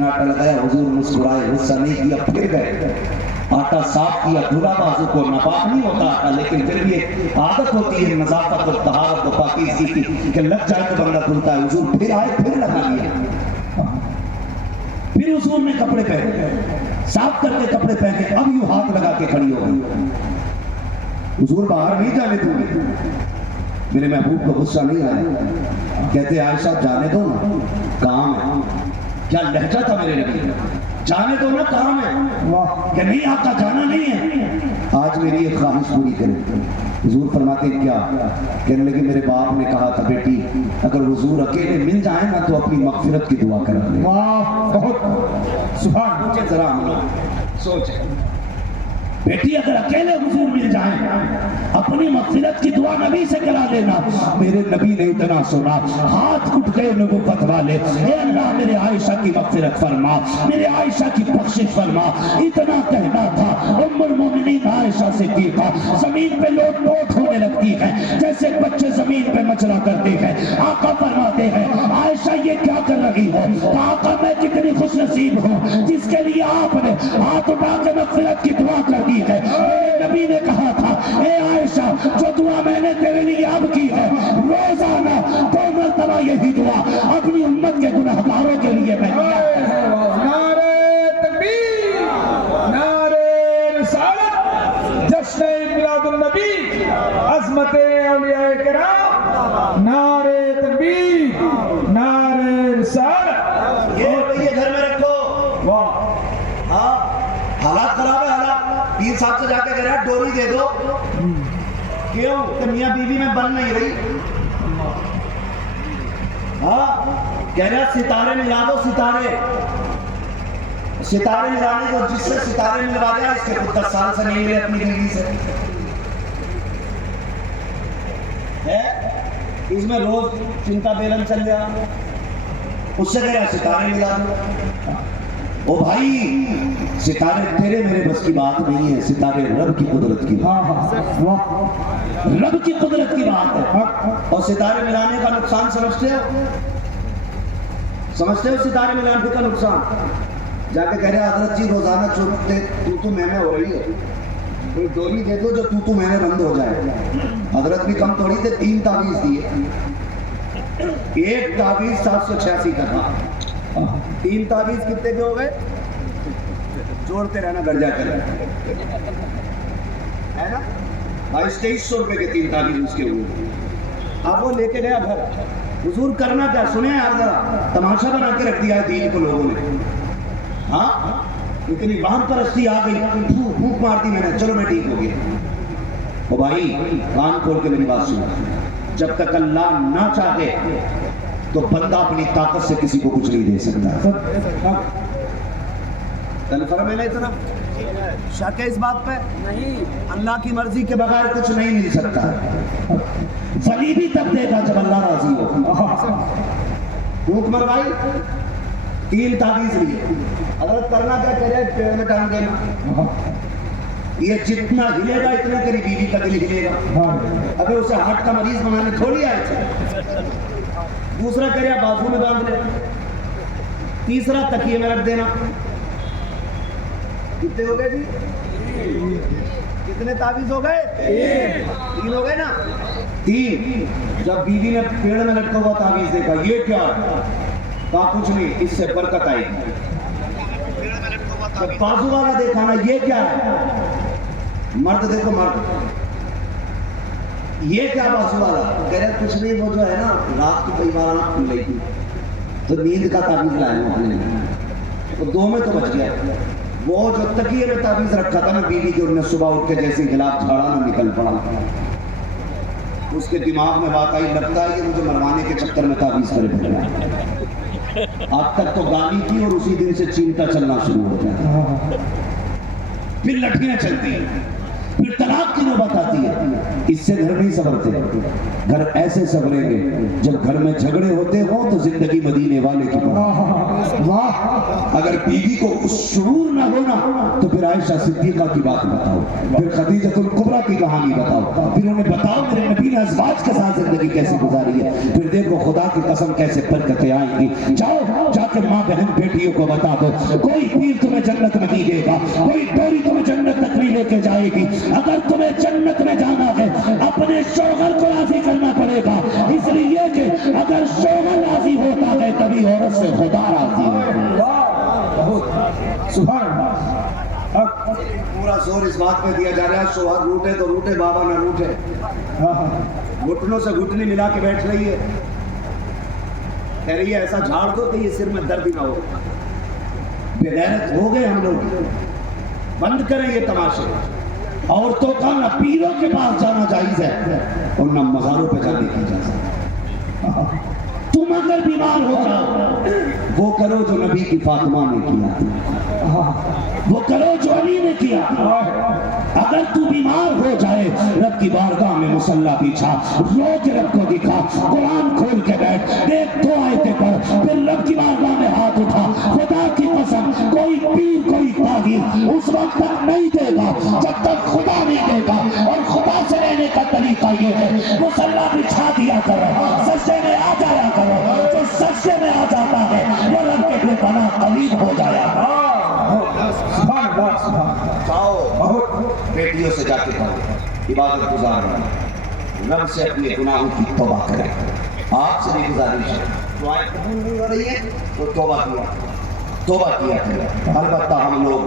نے آٹا لگایا، حضور مسکرائے، غصہ نہیں کیا، پھر گئے، آٹا صاف کیا، دھلا بازو کو، ناپاک نہیں ہوتا آٹا، لیکن پھر بھی ایک عادت ہوتی ہے نظافت اور طہارت و پاکیزگی کی کہ لگ جائے تو بندہ دھلتا ہے۔ حضور پھر آئے، پھر لگا لیا، پھر حضور نے کپڑے پہنے، صاف کر کے کپڑے پہنے، اب یوں ہاتھ لگا کے کھڑی ہو گئی۔ حضور باہر نہیں جانے دوں گے، میرے محبوب کو غصہ نہیں آیا، کہتے عائشہ جانے دو نا، کام ہے۔ کیا لہجہ تھا میرے نبی، جانے دو نا، کام ہے، کہ نہیں آقا جانا نہیں ہے، آج میری ایک خواہش پوری کرے۔ حضور فرماتے کیا؟ کہنے لگے میرے باپ نے کہا تھا بیٹی اگر حضور اکیلے مل جائیں نا تو اپنی مغفرت کی دعا کرا لیں۔ واہ، بہت سبحان، سوچے ذرا ہم لوگ، سوچے بیٹی اگر اکیلے حضور مل جائیں اپنی مغفرت کی دعا نبی سے کرا لینا۔ میرے نبی نے اتنا سنا، ہاتھ اٹھ گئے نبوت والے، اے اللہ میرے عائشہ کی مغفرت فرما، میرے عائشہ کی بخشش فرما۔ اتنا کہنا تھا، ام المومنین عائشہ صدیقہ زمین پہ لوٹ پوٹ ہونے لگتی ہے جیسے بچے زمین پہ مچلا کرتے ہیں۔ آقا فرماتے ہیں عائشہ یہ کیا کر رہی ہو؟ آقا میں کتنی خوش نصیب ہوں جس کے لیے آپ نے ہاتھ اٹھا کے مغفرت کی دعا کر دی ہے۔ میرے نبی نے کہا تھا اے عائشہ جو دعا میں نے تیرے لیے اب کی ہے روزانہ 2 مرتبہ یہی دعا اپنی امت کے گناہگاروں کے لیے میں کیا کروں۔ نعرہ تکبیر، نعرہ رسالت، جشن میلاد النبی، عظمت اولیاء کرام، نعرہ تکبیر، نعرہ رسالت۔ یہ رویے گھر میں رکھو۔ واہ، ہاں حالات خراب ہے، حالات پیر صاحب سے جا کے کہہ رہا ہے ڈوری دے دو، کیوں کہ میاں بیوی میں بن نہیں رہی۔ ہاں کہہ رہا ستارے ملا دو، ستارے ملانے کو، جس سے ستارے ملوا دیا اس کے 10 سال سے نہیں ملے اپنی بیوی سے ہے، اس میں روز چنتا بیلن چل جا، اس سے کہہ رہا ستارے ملا دو۔ او بھائی ستارے تیرے میرے بس کی بات نہیں ہے، ستارے رب کی قدرت کی بات، رب کی قدرت کی بات ہے۔ اور ستارے ملانے کا نقصان سمجھتے ہو ستارے ملانے کا نقصان؟ جا کے کہہ رہے حضرت جی روزانہ چھوٹتے تو میں ہو رہی ہے، کوئی ڈوری دے دو جو تو میں بند ہو جائے۔ حضرت بھی کم تھوڑی تھے، 3 تعویذ دیے، ایک تعویذ 786 کا تھا، 3 تعویذ کتنے کے ہو گئے؟ جوڑتے رہنا گھر جا کر ہے نا، 2200 روپے کے 3 تعویذ اس کے ہوئے۔ اب وہ لے کے گیا گھر، حضور کرنا کیا سنیں یار، ذرا تماشا بنا کے رکھ دیا ہے دین کو لوگوں نے۔ ہاں اتنی وہم پرستی آ گئی، پھوک مار دی میں نے، چلو میں ٹھیک ہو گیا۔ او بھائی کان کھول کے میری بات سنو، جب تک اللہ نہ چاہے تو بندہ اپنی طاقت سے کسی کو کچھ نہیں دے سکتا۔ کنفرم ہے نا اتنا؟ شک ہے اس بات پہ؟ نہیں، اللہ کی مرضی کے بغیر کچھ نہیں مل سکتا۔ ولی بھی تب دے گا جب اللہ راضی ہو۔ پھوک مروائی، 3 تعویذ لیے، حضرت کرنا کیا کہہ رہے پیڑ میں ٹانگ دینا، یہ جتنا ہلے گا اتنا تیری بیوی کا دل ہلے گا۔ ابھی اسے ہارٹ کا مریض بنانے تھوڑی آئے تھے۔ دوسرا کہہ رہا بازو میں باندھ لے، تیسرا تکیے میں رکھ دینا۔ کتنے ہو گئے جی؟ کتنے تعویذ ہو گئے؟ 3 ہو گئے نا، 3۔ جب بیوی نے پیڑ میں لٹکا ہوا تعویذ دیکھا، یہ کیا ہے؟ کہا کچھ نہیں، اس سے برکت آئے گی۔ جب بازو والا دیکھا نا، یہ کیا ہے؟ مرد دیکھو مرد، یہ کیا بازو والا؟ کہہ رہے کچھ نہیں، وہ جو ہے نا رات کو کئی بار آنکھ کھل رہی تھی تو نیند کا تعویذ لائے اپنے لیے، تو 2 میں تو بچ گیا۔ وہ جو تکیے میں تعویذ رکھا تھا نا بیوی کے، انہیں صبح اٹھ کے جیسے گلاب جھاڑا نا نکل پڑا، اس کے دماغ میں بات آئی لگتا ہے کہ مجھے مروانے کے چکر میں تعویذ کرے پڑا۔ اب تک تو گالی کی اور اسی دن سے چینٹا چلنا شروع ہو گیا، پھر لٹکیاں چلتی ہیں، پھر طلاق کی نوبت آتی ہے۔ اس سے گھر نہیں سنورتے، گھر ایسے سنوریں گے جب گھر میں جھگڑے ہوتے ہوں تو زندگی مدینے والے کی پڑھا۔ اگر بیوی کو اس شعور نہ ہونا تو پھر عائشہ صدیقہ کی بات بتاؤ، پھر خدیجہ الکبریٰ کی کہانی بتاؤ، پھر انہیں بتاؤ میرے نبی نے ازواج کے ساتھ زندگی کیسے گزاری ہے، پھر دیکھو خدا کی قسم کیسے برکتیں آئیں گی۔ جاؤ کہ ماں بہن بیٹیوں کو بتا دو، کوئی پیر تمہیں جنت نہیں دے گا، کوئی ڈوری تمہیں جنت تک نہیں لے کے جائے گی۔ اگر تمہیں جنت میں جانا ہے اپنے شوہر کو راضی کرنا پڑے گا، اس لیے کہ اگر شوہر راضی ہوتا ہے تبھی عورت سے خدا راضی ہوتا ہے۔ سبحان اللہ۔ پورا زور اس بات پہ دیا جا رہا ہے شوہر روٹے تو روٹے بابا نہ روٹے، گھٹنوں سے گھٹنی ملا کے بیٹھ رہی ہے، کہہ رہی ہے ایسا جھاڑ دو کہ یہ سر میں درد ہی نہ ہو۔ بے غیرت ہو گئے ہم لوگ، بند کریں یہ تماشے۔ عورتوں کا نہ پیروں کے پاس جانا جائز ہے اور نہ مزاروں پہ جانے کی اجازت ہے۔ تم اگر بیمار ہو جاؤ وہ کرو جو نبی کی فاطمہ نے کیا، وہ کرو جو علی نے کیا۔ اگر تو بیمار ہو جائے رب کی بارگاہ میں مصلی بچھا، رو کے رب کو دکھا، قرآن کھول کے بیٹھ، ایک دو آیتیں پڑھ، پھر رب کی بارگاہ میں ہاتھ اٹھا۔ خدا کی قسم کوئی پیر کوئی تعویذ اس وقت تک نہیں دے گا جب تک خدا نہیں دے گا، اور خدا سے لینے کا طریقہ یہ ہے مصلی بچھا دیا کرو، سجدے میں آ جایا کرو، جو سجدے میں آ جاتا ہے وہ رب کے بے پناہ قریب ہو جایا گا۔ بیٹیوں سے جا کے پڑھو، عبادت گزار رب سے اپنے گناہوں کی توبہ کریں۔ آپ سے بھی گزارش ہے، دعائیں قبول نہیں ہو رہی ہے تو توبہ کیا کریں۔ البتہ ہم لوگ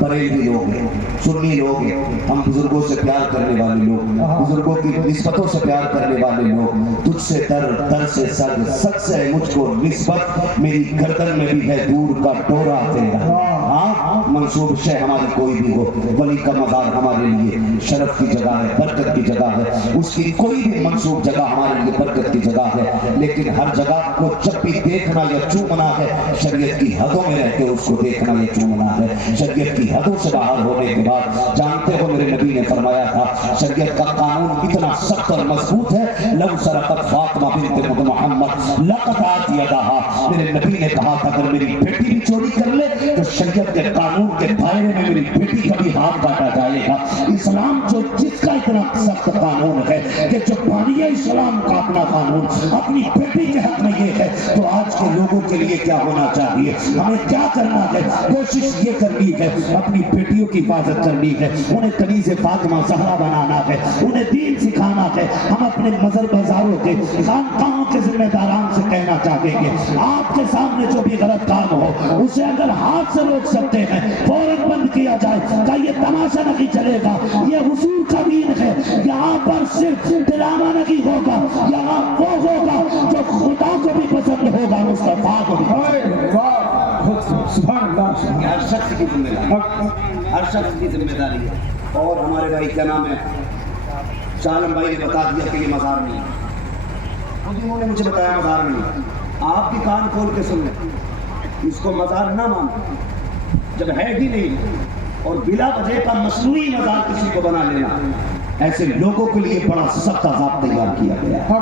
بریلوی لوگ ہیں، سنی لوگ ہیں، ہم بزرگوں سے پیار کرنے والے لوگ، بزرگوں کی نسبتوں سے پیار کرنے والے لوگ، تجھ سے در سے سگ سے مجھ کو نسبت، میری گردن میں بھی ہے دور کا ڈورا تیرا۔ ہاں منصوب شہ ہماری کوئی بھی ہو، ولی کا مزار ہمارے لیے شرف کی جگہ ہے، برکت کی جگہ ہے، اس کی کوئی بھی منصوب جگہ ہمارے لیے برکت کی جگہ ہے، لیکن ہر جگہ کو جب بھی دیکھنا یا چومنا ہے شریعت کی حدوں میں رہ کے اس کو دیکھنا یا چومنا ہے۔ شریعت کی حدوں سے باہر ہونے کے بعد جانتے ہو میرے نبی نے فرمایا تھا شریعت کا قانون اتنا سخت اور مضبوط ہے، لو سرقت فاطمہ بنت محمد لقطعت یدہا، میرے نبی نے کہا تھا اگر میری بیٹی بھی چوری کر لے تو شریعت کے قانون کے دائرے میں میری بیٹی کا بھی ہاتھ کاٹا جائے گا۔ اسلام جو جس کا اتنا سخت قانون ہے کہ جو بانی اسلام کا اپنا قانون اپنی بیٹی کے حق میں یہ ہے، تو آج کے لوگوں کے لیے کیا ہونا چاہیے؟ ہمیں کیا کرنا ہے؟ کوشش یہ کرنی ہے اپنی بیٹیوں کی حفاظت کرنی ہے، انہیں کنیز فاطمہ زہرا بنانا ہے، انہیں دین سکھانا ہے۔ ہم اپنے مذہب بازاروں کے خانقاہوں کے ذمہ داران سے کہنا چاہیں گے آپ کے سامنے جو بھی غلط کام ہو اسے اگر ہاتھ سے روک سکتے ہیں فوراً بند کیا جائے۔ کہ یہ تماشا نہیں چلے گا، یہ حضور کا دین ہے، یہاں پر صرف ڈرامہ نہیں ہوگا، یہاں وہ ہوگا جو خدا کو بھی پسند ہوگا، مصطفیٰ کو بھی پسند ہوگا۔ سبحان اللہ۔ ہر شخص کی ذمہ داری، ہر شخص کی ذمہ داری ہے۔ اور ہمارے بھائی کیا نام ہے شاہ عالم بھائی نے بتا دیا کہ یہ مزار نہیں ہے، خود انہوں نے مجھے بتایا مزار نہیں ہے۔ آپ بھی کان کھول کے سن لیں، اس کو مزار نہ مانو جب ہے ہی نہیں، اور بلا وجہ کا مصنوعی مزار کسی کو بنا لینا، ایسے لوگوں کے لیے بڑا سخت عذاب تیار کیا گیا ہے،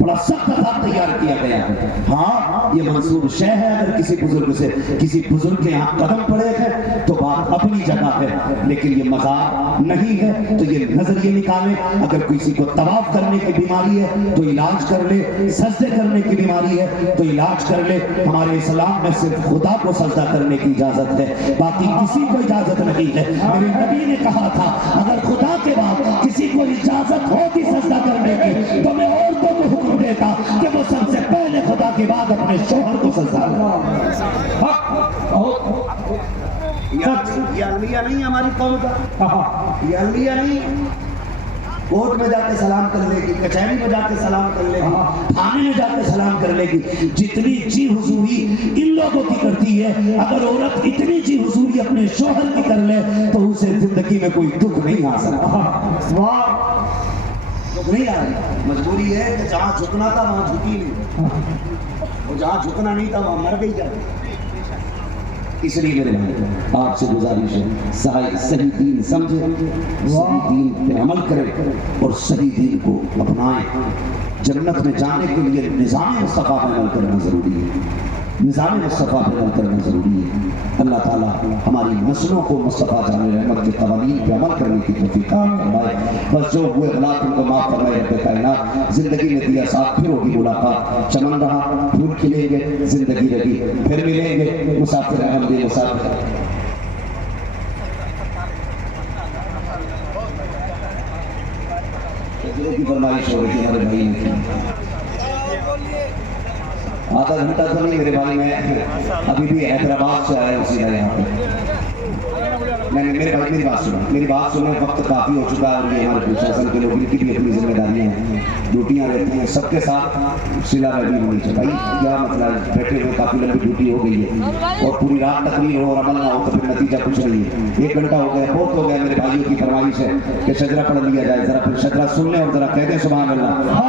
بڑا سخت عذاب تیار کیا گیا ہے۔ ہاں یہ منصور شے ہے، اگر کسی بزرگ سے کسی بزرگ کے یہاں قدم پڑے ہیں تو بات اپنی جگہ ہے، لیکن یہ مزار نہیں ہے تو یہ نظریے نکالے۔ اگر کسی کو طواف کرنے کی بیماری ہے تو علاج کر لے، سجدے کرنے کی بیماری ہے تو علاج کر لے۔ ہمارے اسلام میں صرف خدا کو سجدہ کرنے کی اجازت ہے، باقی کسی کو اجازت نہیں ہے۔ میرے نبی نے کہا تھا اگر خدا کے بعد کسی کو اجازت ہوتی سجدہ کرنے کی تو میں عورتوں کو حکم دیتا کہ وہ سب سے پہلے خدا کے بعد اپنے شوہر کو سجدہ کرے۔ یہ علیہ نہیں ہماری قوم کا، یہ علیہ نہیں کورٹ میں جا کے سلام کر لے گی، کچہری میں جا کے سلام کر لے گی، تھانے میں جا کے سلام کر لے گی۔ جتنی جی حضوری ان لوگوں کی کرتی ہے، اگر عورت اتنی جی حضوری اپنے شوہر کی کر لے تو اسے زندگی میں کوئی دکھ نہیں آ سکتا، دکھ نہیں آ رہی۔ مجبوری ہے کہ جہاں جھکنا تھا وہاں جھکی نہیں، اور جہاں جھکنا نہیں تھا وہاں مر گئی جائے۔ اس لیے میرے بھائی آپ سے گزارش ہے صحیح دین سمجھے، صحیح دین پہ عمل کریں اور صحیح دین کو اپنائیں۔ جنت میں جانے کے لیے نظام مصطفیٰ پہ عمل کرنا ضروری ہے۔ نظام مصطفیٰ پہ عمل کرنا ضروری ہے۔ اللہ تعالیٰ ہماری نسلوں کو مصطفیٰ جان رحمت کے قوانین پہ عمل کرنے کی توفیق عطا فرمائے۔ بس جو ہوئے غلط ان کو معاف فرمائے رب کائنات۔ زندگی میں دیا ساتھ پھر ہوگی ملاقات، چمن رہا پھول کھلیں گے، زندگی رہی پھر ملیں گے، مسافر احمد مسافر۔ کی فرمائش ہو رہی تھی ہمارے بھائی نے، آدھا گھنٹہ تو نہیں میرے بھائی، میں ابھی بھی حیدرآباد سے آیا اسی طرح یہاں پہ۔ میرے بھائی میری بات سنیں، وقت کافی ہو چکا ہے اور یہ ہمارے پرشاسن کے لوگوں کی بھی اپنی ذمہ داریاں ہیں، ڈیوٹیاں رہتی ہیں، سب کے ساتھ صلہ رحمی ہونی چاہیے۔ بھائی کیا مسئلہ ہے، بیٹھے ہوئے کافی لمبی ڈیوٹی ہو گئی ہے اور پوری رات تقریر ہو اور عمل نہ ہو تو پھر نتیجہ کچھ نہیں ہے۔ 1 گھنٹہ ہو گیا، بہت ہو گیا۔ میرے بھائیوں کی فرمائش ہے کہ شجرہ پڑھ لیا جائے، ذرا پھر شجرہ سن لیں اور ذرا کہہ دیں سبحان اللہ۔